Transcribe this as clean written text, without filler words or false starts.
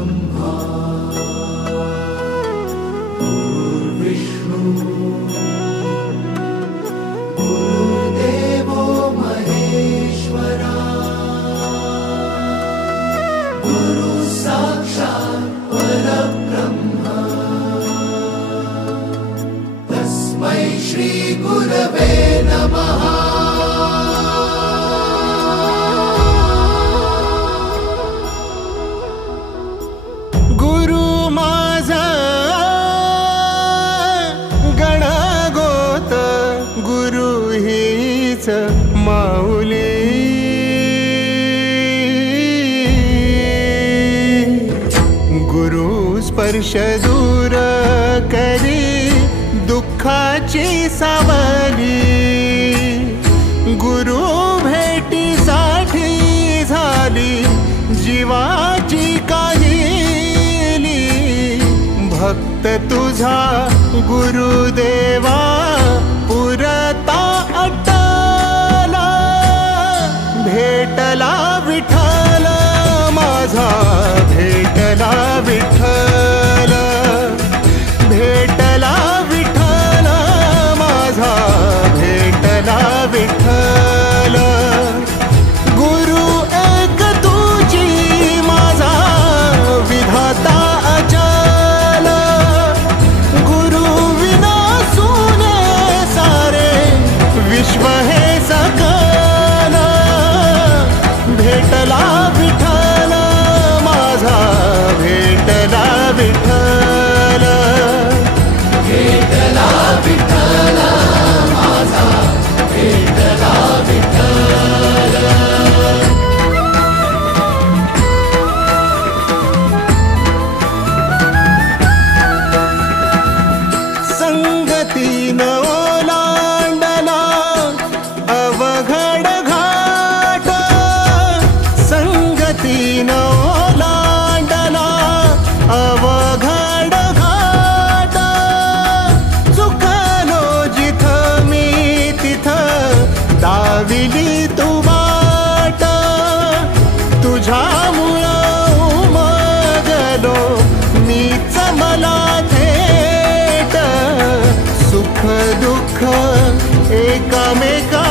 ब्रह्मा गुरुर्विष्णु गुरुर्देवो महेश्वरा गुरु साक्षात् परब्रह्म तस्मै श्री गुरवे नमः। माऊली गुरु स्पर्श दूर करी दुःखाची सावली गुरु भेटीसाठी झाली जीवाची काहिली भक्त तुझा गुरुदेवा पुरता भेटला विठ्ठल माझा भेटला विठ्ठल भेटला विठ्ठल माझा भेटला विठ्ठल गुरु एक तुझी माझा विधाता अचल गुरु विना सुने सारे विश्व हे सकल भेटला विठ्ठल माझा भेटला विठ्ठल भेटला विठ्ठल माझा भेटला विठ्ठल। संगतीन ओलांडला अवघड ओलांडला अवघड घाट चुकलो जिथ मी तिथ दाविली तू वाट तुझ्यामुळं उमगलो मीच मला थेट सुख दुःख एकामेका